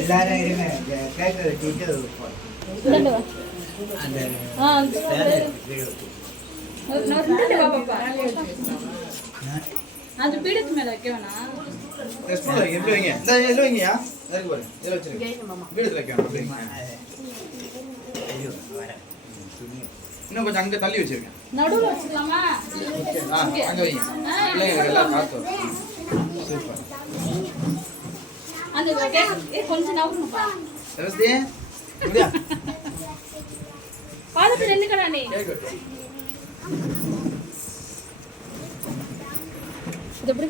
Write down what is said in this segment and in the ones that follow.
எல்லாரும் இருங்க கேட்க வெட்டிட்டு. அந்த பீடத்து மேல வைக்க வேணாம் எப்படி வைங்க இந்த வைங்கயா இருக்கு இதுல வைக்க வேணாம். இன்னும் கொஞ்சம் அங்க தள்ளி வச்சிருக்கேன் நடுவுல வச்சுக்கலாமா ஆ அங்க வைங்க இல்லைங்க எல்லாம் காத்து வரும். சூப்பர் அந்த கொஞ்சம் நவுறணும்ப்பா சரஸ்தி முடியா பாதத்துல நின்னுக்கடா நீ. இது எப்படி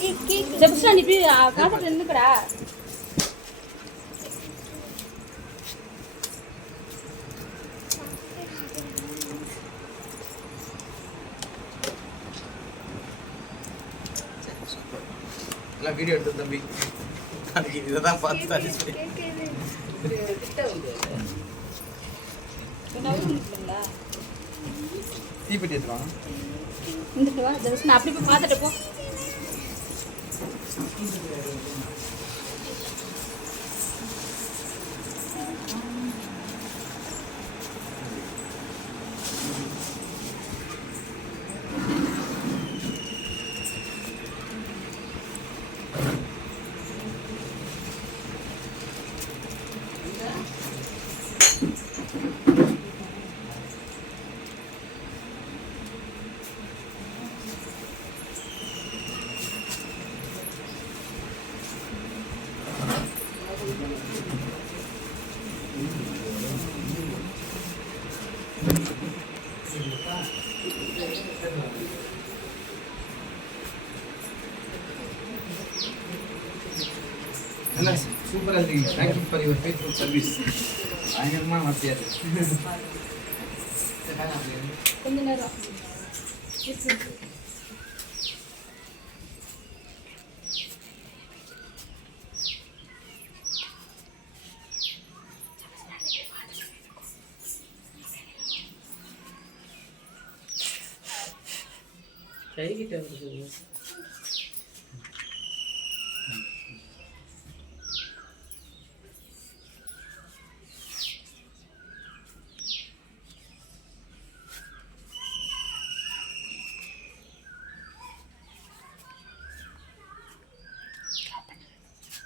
நீ இப்படி நின்னுக்கடா. எல்லாம் வீடியோ எடுத்து தம்பி. அதுக்கு இதை தான் பார்த்து நவுறணுங்களா தீப்பெட்டி எடுத்துவாங்க இந்த அப்படி போய் பார்த்துட்டு போ. Gracias. ಸೂಪರ್ ಅಲ್ಲಿ thank you for your Facebook service ಆಯ್ನಮ್ಮ ಮಾಡ್ತೀಯಾರೆ ಕೈಗಿಟ್ಟೆ ಬರ್ತದೆ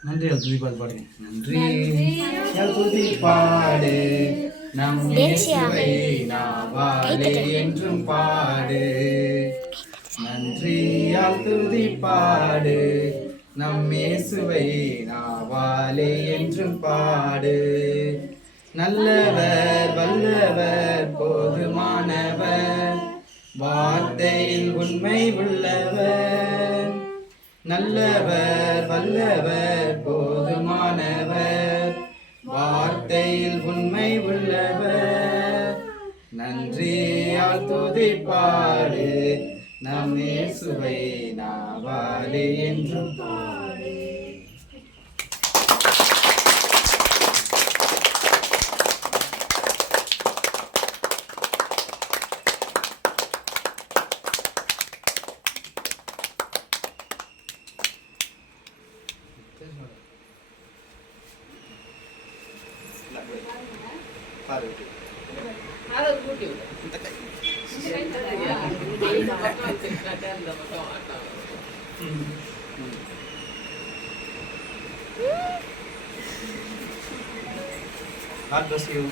நன்றி துதிப்பாடு பாடுங்க. நன்றி. துதிப்பாடு நம் நாவாலே என்றும் பாடு. நன்றியால் துதிப்பாடு நம் இயேசுவை நாவாலே என்றும் பாடு. நல்லவர் வல்லவர் போதுமானவர். வார்த்தையில் உண்மை உள்ளவர். நல்லவர் வல்லவர் போதுமானவர். வார்த்தையில் உண்மை உள்ளவர். நன்றியால் துதிப்பாடு. நம் சுவை நாவாலே என்றும். பார்வையிட்டு God bless you.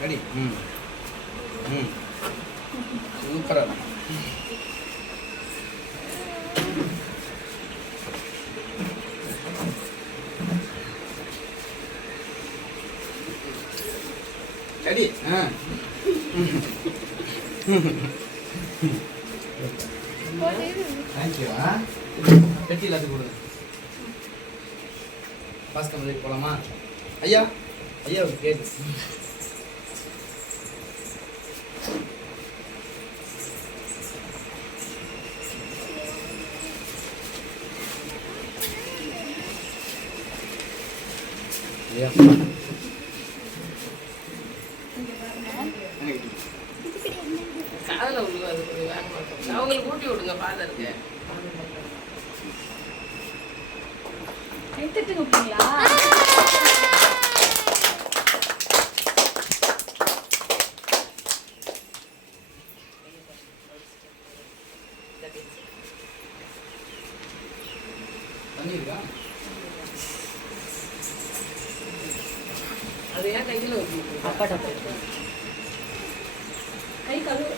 ரெடி ம் ம் சூப்பராக Jadi, nah. Thank you, ah. Jadi lagi dulu. Pas kembali pola mah. Ayah, ayah, oke. Okay. காதல விழுகும் அது கொஞ்சம் வேகமா இருக்கும். அவங்களுக்கு ஊட்டி விடுங்க ஃபாதருக்கு எடுத்துட்டு விட்டீங்களா தண்ணி இருக்கா काही होती काही करू